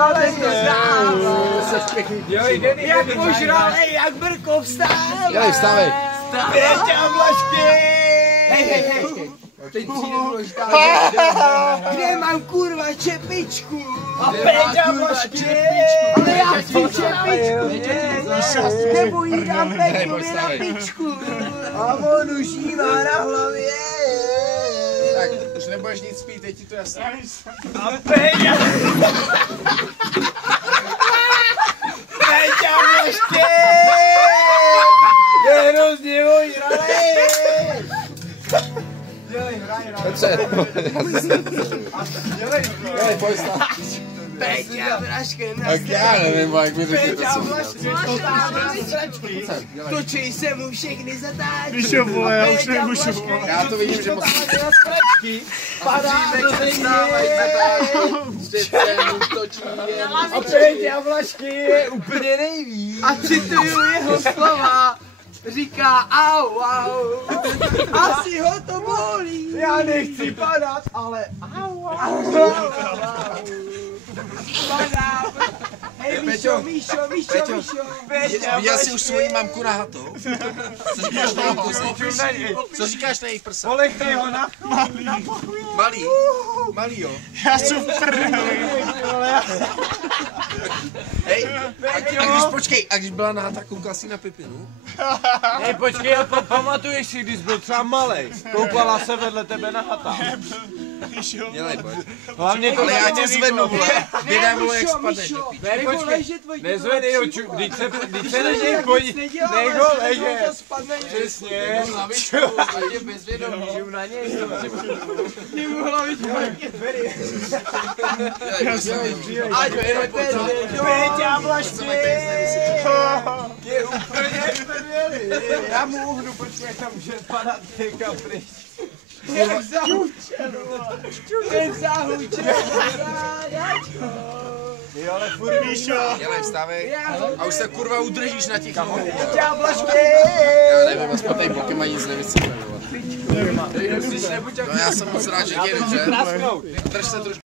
pořádek jak požralej, jak Brko vstává. Dělej, vstávej. Péťa Vlašky. Hej. Teď přijde důležitá. Kde mám kurva čepičku? A Péťa Vlašky. Ale já chci čepičku. Nebo jí dám Péťovi na pičku. A on už jí má na hlavě. Tak, už nebudeš nic spít, teď ti to jasný. A Péťa. Péťa Vlašky. Je hrozně ožralej. Petře, dělej, pojď stát. Péťa Vlašky na Tak já nevím, jak mi řekli to, co točí se mu všechny zatáčky. Míšo, vole, já už nemůžu. já to vidím, že Padá do země. a Péťa Vlašky je úplně nejvíc. A cituju jeho slova. Říká au. Asi ho to bolí. Já nechci padat, ale au. Padám. Hej, Míšo. viděl jsi už svoji mamku na hatou? Co říkáš na jejich prsa? Polechtej ho na Malý jo. Já jsem v prdeli. Hej, a když byla nahata, koukal jsi na Pipinu? Hej, počkej, pamatuješ si, když byl třeba malej, koukala se vedle tebe na hata. Dělej, pojď. Hlavně to Ale já tě zvednu, vole. Bědám, vole, jak spadneš do píče. Mary, počkej, nezvedej ho, když se na něj podí, nech ho leže. Přesně. Ať je bezvědomý. Žiju na něj. Ty mu hlavičku, jak je Ferry. Ať jenom Péťa Vlašky. Je úplně prdeli. Já mu uhnu, počkej, tam může padat někam pryč. Jak zahučen. Jak zahučen. Jo, ale furt Míšo. Dělej, vstávej. A už se kurva udržíš na těch nohou. Péťa Vlašky. Já nevím, aspoň tady bokem ani nic nevysypeme. No já jsem moc rád, že tě jde, že? Drž se trošku.